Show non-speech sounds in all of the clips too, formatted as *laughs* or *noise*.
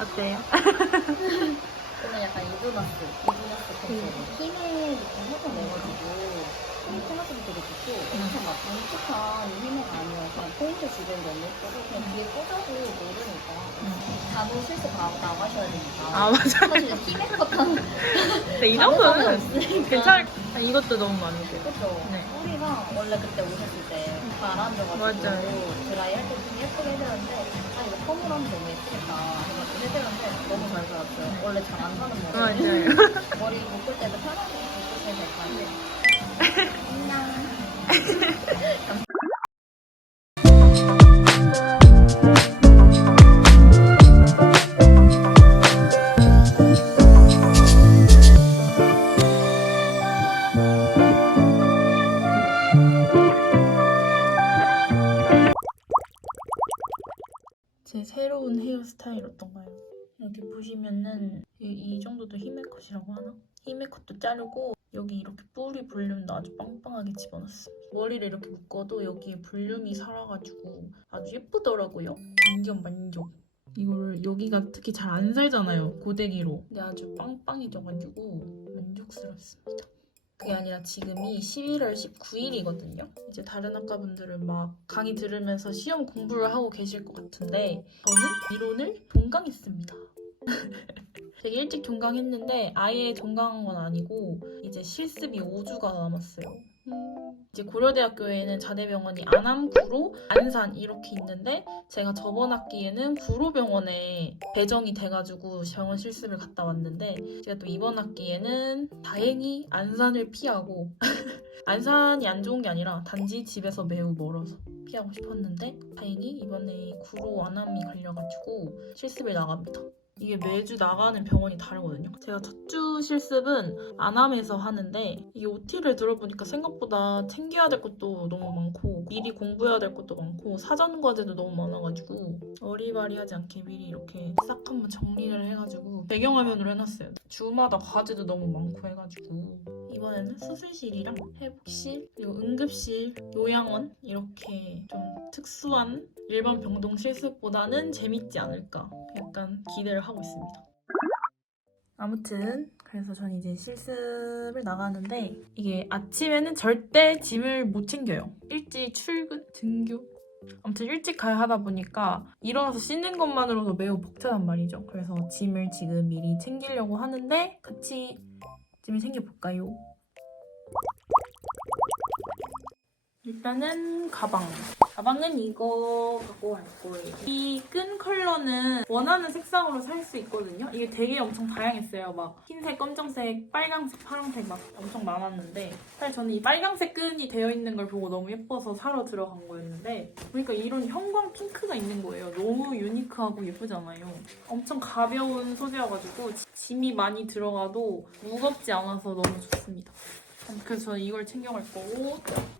어때요? 저는 약간 이브너스, 이브너스 컨셉. 힘에 느낌 살짝 내가지고 포인트 하나도 되게 좋고 엄청 막 강력한 힘은 아니어서 그냥 포인트 주변 너무 예쁘고 그냥 뒤에 꽂아도 모르니까 단호 실수 다 나가셔야 되니까 아 맞아. 사실 힘의 것한 근데 이 정도는 괜찮을. 아, 이것도 너무 마음에 들어. 그쵸? 네. 우리가 원래 그때 오셨을 때 가라앉아가지고 맞아요. 드라이 할 때 좀 예쁘게 해드렸는데 아 이거 펌으로 하면 너무 예쁘겠다 해가지고 해드렸는데 너무 잘 살았어요 원래 잘 안 사는 머리 맞아요. *laughs* 머리 묶을 때도 편하게 묶을 때 될까요? 안녕 보시면은 이, 이 정도도 히메 컷이라고 하나? 히메 컷도 자르고 여기 이렇게 뿌리 볼륨도 아주 빵빵하게 집어넣었습니다. 머리를 이렇게 묶어도 여기에 볼륨이 살아가지고 아주 예쁘더라고요. 완전 만족. 이거를 여기가 특히 잘 안 살잖아요. 고데기로. 근데 아주 빵빵해져가지고 만족스럽습니다. 그게 아니라 지금이 11월 19일이거든요. 이제 다른 학과분들은 막 강의 들으면서 시험 공부를 하고 계실 것 같은데 저는 이론을 종강했습니다. 되게 일찍 종강했는데 아예 종강한 건 아니고 이제 실습이 5주가 남았어요. 음, 이제 고려대학교에는 자대병원이 안암, 구로, 안산 이렇게 있는데 제가 저번 학기에는 구로병원에 배정이 돼가지고 병원 실습을 갔다 왔는데 제가 또 이번 학기에는 다행히 안산을 피하고 *laughs* 안산이 안 좋은 게 아니라 단지 집에서 매우 멀어서 피하고 싶었는데 다행히 이번에 구로 안암이 걸려가지고 실습을 나갑니다. 이게 매주 나가는 병원이 다르거든요. 제가 첫 주 실습은 안암에서 하는데 이게 OT를 들어보니까 생각보다 챙겨야 될 것도 너무 많고 미리 공부해야 될 것도 많고 사전 과제도 너무 많아가지고 어리바리하지 않게 미리 이렇게 싹 한번 정리를 해가지고 배경화면으로 해놨어요. 주마다 과제도 너무 많고 해가지고 이번에는 수술실이랑 회복실 그리고 응급실 요양원 이렇게 좀 특수한 일반 병동 실습보다는 재밌지 않을까 약간 기대를 하고 있습니다. 아무튼 그래서 전 이제 실습을 나가는데 이게 아침에는 절대 짐을 못 챙겨요. 일찍 출근, 등교. 아무튼 일찍 가야 하다 보니까 일어나서 씻는 것만으로도 매우 벅차단 말이죠. 그래서 짐을 지금 미리 챙기려고 하는데 같이 짐을 챙겨볼까요? 일단은 가방. 가방은 이거 갖고 갈 거예요. 이 끈 컬러는 원하는 색상으로 살 수 있거든요. 이게 되게 엄청 다양했어요. 막 흰색, 검정색, 빨강색, 파란색 막 엄청 많았는데 사실 저는 이 빨강색 끈이 되어 있는 걸 보고 너무 예뻐서 사러 들어간 거였는데 보니까 이런 형광 핑크가 있는 거예요. 너무 유니크하고 예쁘잖아요. 엄청 가벼운 소재여가지고 짐이 많이 들어가도 무겁지 않아서 너무 좋습니다. 그래서 저는 이걸 챙겨갈 거고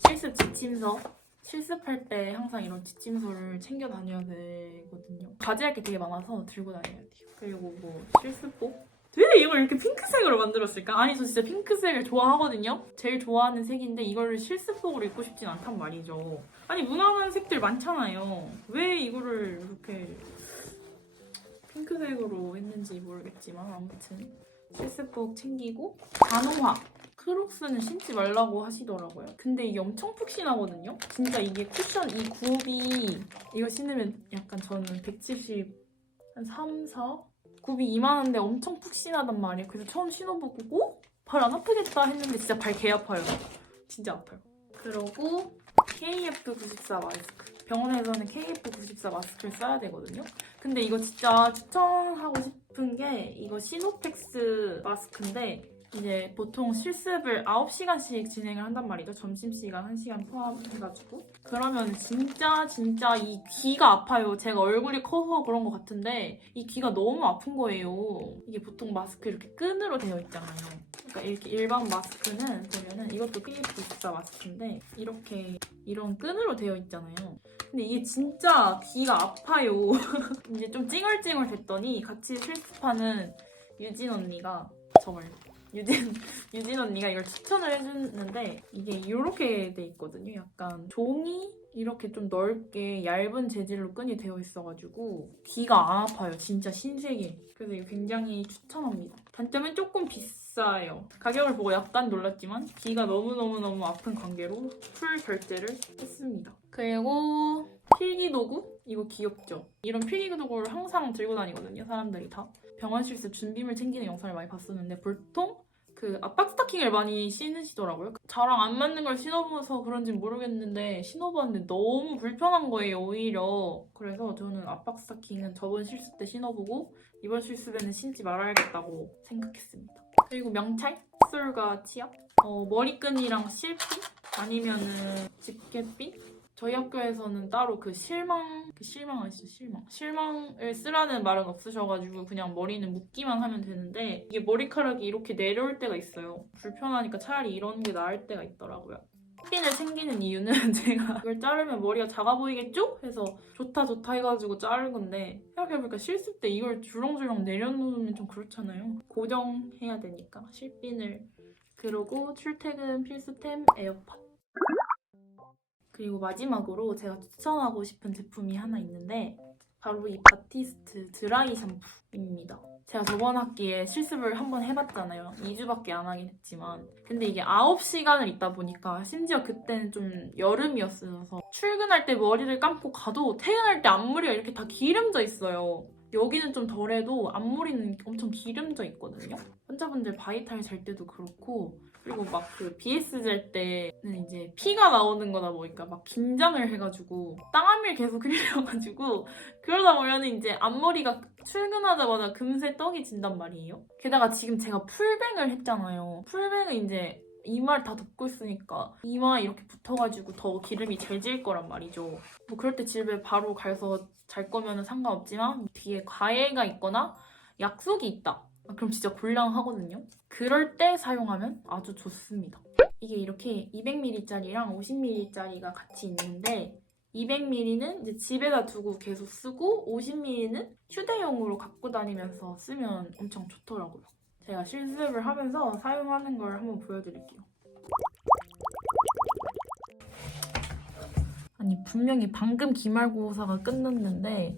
실습 지침서 실습할 때 항상 이런 지침서를 챙겨 다녀야 되거든요. 가져야 할 게 되게 많아서 들고 다녀야 돼요. 그리고 뭐 실습복? 왜 이걸 이렇게 핑크색으로 만들었을까? 아니 저 진짜 핑크색을 좋아하거든요. 제일 좋아하는 색인데 이거를 실습복으로 입고 싶진 않단 말이죠. 아니 무난한 색들 많잖아요. 왜 이거를 이렇게 핑크색으로 했는지 모르겠지만 아무튼 실습복 챙기고 단호화 크록스는 신지 말라고 하시더라고요. 근데 이게 엄청 푹신하거든요. 진짜 이게 쿠션 이 굽이 이거 신으면 약간 저는 170, 한 3, 4? 굽이 이만한데 엄청 푹신하단 말이에요. 그래서 처음 신어보고 어? 발안 아프겠다 했는데 진짜 발 개 아파요. 진짜 아파요. 그러고 KF94 마스크. 병원에서는 KF94 마스크를 써야 되거든요. 근데 이거 진짜 추천하고 싶은 게 이거 시노펙스 마스크인데 이제 보통 실습을 9시간씩 진행을 한단 말이죠. 점심시간 1시간 포함해가지고. 그러면 진짜 진짜 이 귀가 아파요. 제가 얼굴이 커서 그런 것 같은데 이 귀가 너무 아픈 거예요. 이게 보통 마스크 이렇게 끈으로 되어 있잖아요. 그러니까 이렇게 일반 마스크는 보면은 이것도 KF94 마스크인데 이렇게 이런 끈으로 되어 있잖아요. 근데 이게 진짜 귀가 아파요. *laughs* 이제 좀 찡얼찡얼 됐더니 같이 실습하는 유진 언니가 저걸 유진 유진 언니가 이걸 추천을 해주는데 이게 이렇게 돼 있거든요. 약간 종이 이렇게 좀 넓게 얇은 재질로 끈이 되어 있어가지고 귀가 안 아파요. 진짜 신세계. 그래서 이거 굉장히 추천합니다. 단점은 조금 비싸요. 가격을 보고 약간 놀랐지만 귀가 너무너무너무 아픈 관계로 풀 결제를 했습니다. 그리고 필기 도구? 이거 귀엽죠? 이런 필기 도구를 항상 들고 다니거든요. 사람들이 다. 병원 실습 준비물 챙기는 영상을 많이 봤었는데 보통 그 압박 스타킹을 많이 신으시더라고요. 저랑 안 맞는 걸 신어봐서 그런지 모르겠는데 신어봤는데 너무 불편한 거예요, 오히려. 그래서 저는 압박 스타킹은 저번 실습 때 신어보고 이번 실습에는 신지 말아야겠다고 생각했습니다. 그리고 명찰, 칫솔과 치약, 어, 머리끈이랑 실핀 아니면은 집게핀 저희 학교에서는 따로 그 실망, 그 실망 아시죠? 실망. 실망을 쓰라는 말은 없으셔가지고 그냥 머리는 묶기만 하면 되는데 이게 머리카락이 이렇게 내려올 때가 있어요. 불편하니까 차라리 이런 게 나을 때가 있더라고요. 핀을 챙기는 이유는 *laughs* 제가 이걸 자르면 머리가 작아 보이겠죠? 해서 좋다 좋다 해가지고 자른 건데 생각해보니까 실습 때 이걸 주렁주렁 내려놓으면 좀 그렇잖아요. 고정해야 되니까 실핀을 그러고 출퇴근 필수템 에어팟 그리고 마지막으로 제가 추천하고 싶은 제품이 하나 있는데 바로 이 바티스트 드라이 샴푸입니다. 제가 저번 학기에 실습을 한번 해봤잖아요. 2주밖에 안 하긴 했지만. 근데 이게 9시간을 있다 보니까 심지어 그때는 좀 여름이었어서 출근할 때 머리를 감고 가도 퇴근할 때 앞머리가 이렇게 다 기름져 있어요. 여기는 좀 덜해도 앞머리는 엄청 기름져 있거든요. 환자분들 바이탈 잘 때도 그렇고 그리고 막 그 BS 잘 때는 이제 피가 나오는 거다 보니까 막 긴장을 해가지고 땀을 계속 흘려가지고 그러다 보면 이제 앞머리가 출근하자마자 금세 떡이 진단 말이에요. 게다가 지금 제가 풀뱅을 했잖아요. 풀뱅은 이제 이마를 다 덮고 있으니까 이마에 이렇게 붙어가지고 더 기름이 잘질 거란 말이죠. 뭐 그럴 때 집에 바로 가서 잘 거면 상관없지만 뒤에 과외가 있거나 약속이 있다. 아, 그럼 진짜 곤란하거든요. 그럴 때 사용하면 아주 좋습니다. 이게 이렇게 200ml짜리랑 50ml짜리가 같이 있는데 200ml는 이제 집에다 두고 계속 쓰고 50ml는 휴대용으로 갖고 다니면서 쓰면 엄청 좋더라고요. 제가 실습을 하면서 사용하는 걸 한번 보여드릴게요. 아니 분명히 방금 기말고사가 끝났는데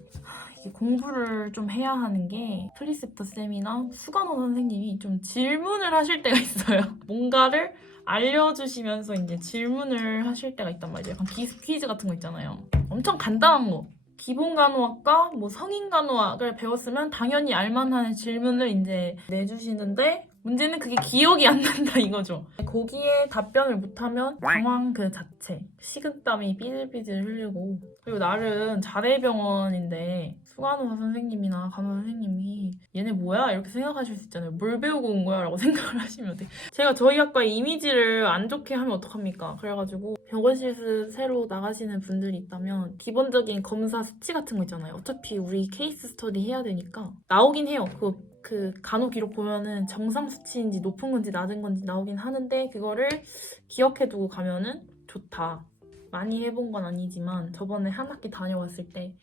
공부를 좀 해야 하는 게 프리셉터 쌤이나 수간호 선생님이 좀 질문을 하실 때가 *laughs* 있어요. 뭔가를 알려주시면서 이제 질문을 하실 때가 있단 말이에요. 약간 퀴즈 같은 거 있잖아요. 엄청 간단한 거. 기본 간호학과, 뭐 성인 간호학을 배웠으면 당연히 알만한 질문을 이제 내주시는데 문제는 그게 기억이 안 난다 *laughs* 이거죠. 거기에 답변을 못하면 당황 그 자체. 식은땀이 삐질삐질 흘리고. 그리고 나름 자대병원인데 수간호사 선생님이나 간호 선생님이 얘네 뭐야? 이렇게 생각하실 수 있잖아요. 뭘 배우고 온 거야? 라고 *laughs* 생각을 하시면 돼. 제가 저희 학과의 이미지를 안 좋게 하면 어떡합니까? 그래가지고 병원 실습 새로 나가시는 분들이 있다면 기본적인 검사 수치 같은 거 있잖아요. 어차피 우리 케이스 스터디 해야 되니까 나오긴 해요. 그, 그 간호 기록 보면은 정상 수치인지 높은 건지 낮은 건지 나오긴 하는데 그거를 기억해 두고 가면은 좋다. 많이 해본 건 아니지만 저번에 한 학기 다녀왔을 때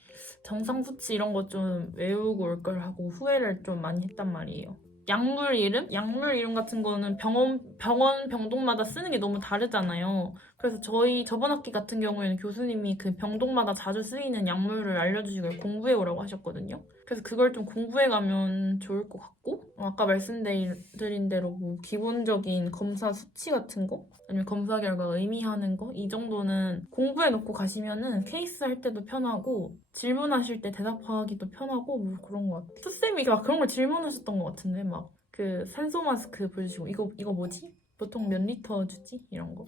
정상 수치 이런 거 좀 외우고 올 걸 하고 후회를 좀 많이 했단 말이에요. 약물 이름? 약물 이름 같은 거는 병원, 병원 병동마다 쓰는 게 너무 다르잖아요. 그래서 저희 저번 학기 같은 경우에는 교수님이 그 병동마다 자주 쓰이는 약물을 알려주시고 공부해 오라고 하셨거든요. 그래서 그걸 좀 공부해 가면 좋을 것 같고 어, 아까 말씀드린 대로 뭐 기본적인 검사 수치 같은 거 아니면 검사 결과가 의미하는 거 이 정도는 공부해 놓고 가시면은 케이스 할 때도 편하고 질문하실 때 대답하기도 편하고 뭐 그런 것 같아요. 수쌤이 막 그런 걸 질문하셨던 것 같은데 막 그 산소 마스크 보여주시고 이거 이거 뭐지? 보통 몇 리터 주지? 이런 거.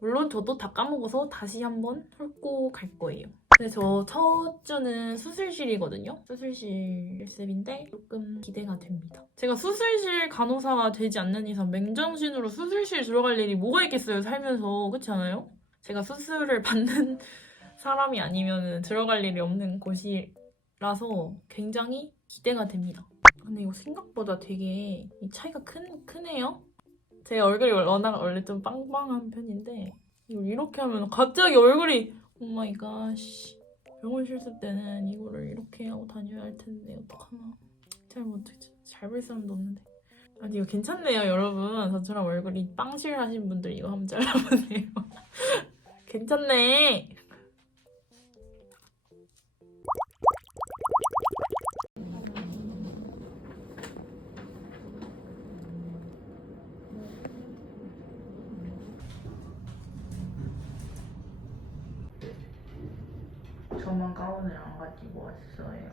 물론 저도 다 까먹어서 다시 한번 훑고 갈 거예요. 근데 저 첫 주는 수술실이거든요. 수술실 실습인데 조금 기대가 됩니다. 제가 수술실 간호사가 되지 않는 이상 맹정신으로 수술실 들어갈 일이 뭐가 있겠어요, 살면서. 그렇지 않아요? 제가 수술을 *laughs* 받는 사람이 아니면 들어갈 일이 없는 곳이라서 굉장히 기대가 됩니다. 근데 이거 생각보다 되게 이 차이가 큰, 크네요. 제 얼굴이 워낙 원래 좀 빵빵한 편인데 이렇게 하면 갑자기 얼굴이 오 마이 갓. 병원 실습 때는 이거를 이렇게 하고 다녀야 할 텐데 어떡하나. 잘 못하지. 잘볼 사람도 없는데. 아니 이거 괜찮네요 여러분 저처럼 얼굴이 빵실 하신 분들 이거 한번 잘라보세요 *laughs* 괜찮네 저만 가운을 안 가지고 왔어요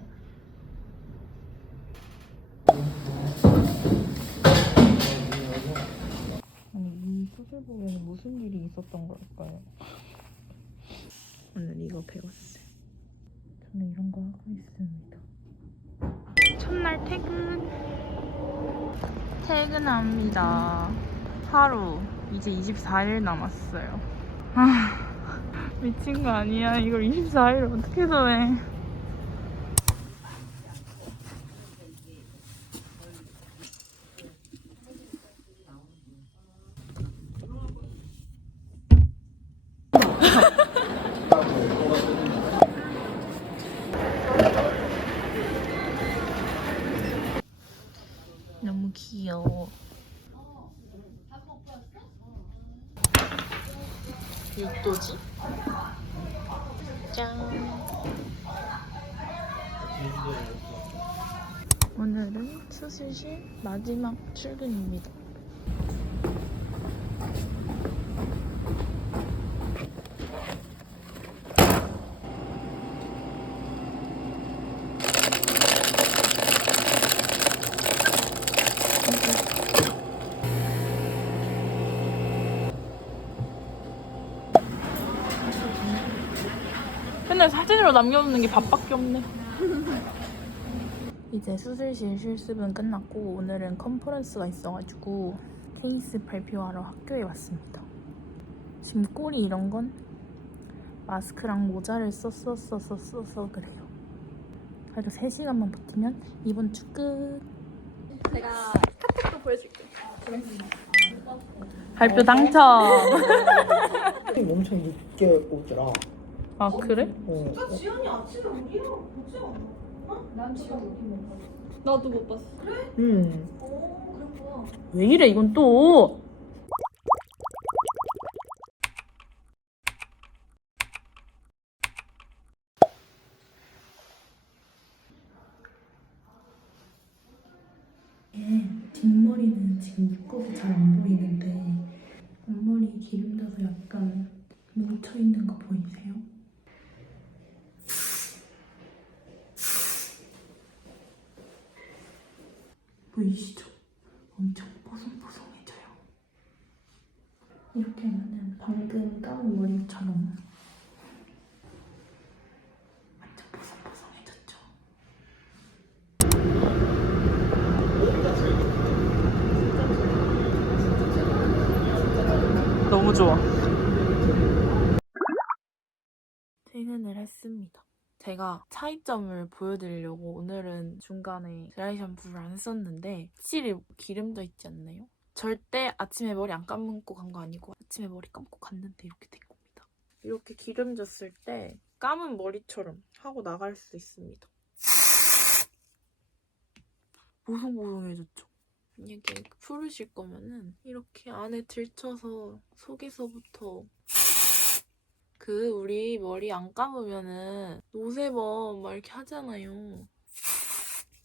아니 이 수술복에는 무슨 일이 있었던 걸까요? 오늘 이거 배웠어요. 저는 이런 거 하고 있습니다. 첫날 퇴근. 퇴근합니다. 하루 이제 24일 남았어요. 아 미친 거 아니야? 이걸 24일 어떻게 더해? 너무 귀여워. 육도지? 짠. 오늘은 수술실 마지막 출근입니다. 맨날 사진으로 남겨놓는 게 밥밖에 없네. 이제 수술실 실습은 끝났고 오늘은 컨퍼런스가 있어가지고 케이스 발표하러 학교에 왔습니다. 지금 꼬리 이런 건 마스크랑 모자를 썼었었었어서 그래요. 그래도 3시간만 버티면 이번 주 끝. 제가 카톡도 보여줄게. 발표 당첨. *laughs* 엄청 늦게 오더라. 아 그래? 어. 나도 못 봤어. 음. 왜 이래 이건 또? 뒷머리는 지금 묶어서 잘 안 보이는데 앞머리 기름 져서 약간 뭉쳐 있는 거 보이세요? 보이시죠? 엄청 뽀송뽀송해져요. 이렇게 하면은 방금 감은 머리처럼 완전 뽀송뽀송해졌죠. 너무 좋아. 퇴근을 했습니다. 제가 차이점을 보여드리려고 오늘은 중간에 드라이 샴푸를 안 썼는데 확실히 기름져 있지 않나요? 절대 아침에 머리 안 감고 간 거 아니고 아침에 머리 감고 갔는데 이렇게 된 겁니다. 이렇게 기름졌을 때 감은 머리처럼 하고 나갈 수 있습니다. 보송보송해졌죠? 만약에 풀으실 거면은 이렇게 안에 들쳐서 속에서부터 그 우리 머리 안 감으면은 노세범 막 이렇게 하잖아요.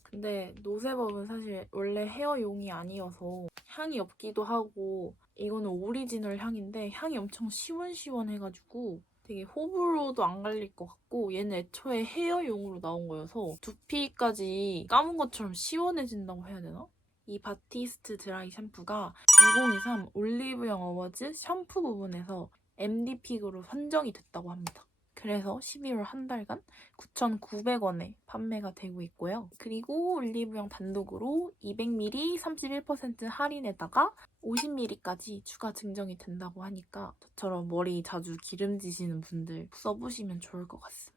근데 노세범은 사실 원래 헤어용이 아니어서 향이 없기도 하고 이거는 오리지널 향인데 향이 엄청 시원시원해가지고 되게 호불호도 안 갈릴 것 같고 얘는 애초에 헤어용으로 나온 거여서 두피까지 감은 것처럼 시원해진다고 해야 되나? 이 바티스트 드라이 샴푸가 2023 올리브영 어워즈 샴푸 부분에서 MD픽으로 선정이 됐다고 합니다. 그래서 11월 한 달간 9,900원에 판매가 되고 있고요. 그리고 올리브영 단독으로 200ml 31% 할인에다가 50ml까지 추가 증정이 된다고 하니까 저처럼 머리 자주 기름지시는 분들 써보시면 좋을 것 같습니다.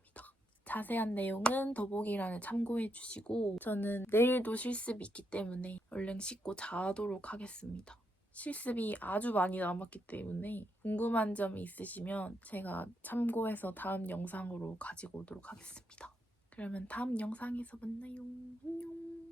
자세한 내용은 더보기란에 참고해 주시고 저는 내일도 실습이 있기 때문에 얼른 씻고 자도록 하겠습니다. 실습이 아주 많이 남았기 때문에 궁금한 점이 있으시면 제가 참고해서 다음 영상으로 가지고 오도록 하겠습니다. 그러면 다음 영상에서 만나요. 안녕.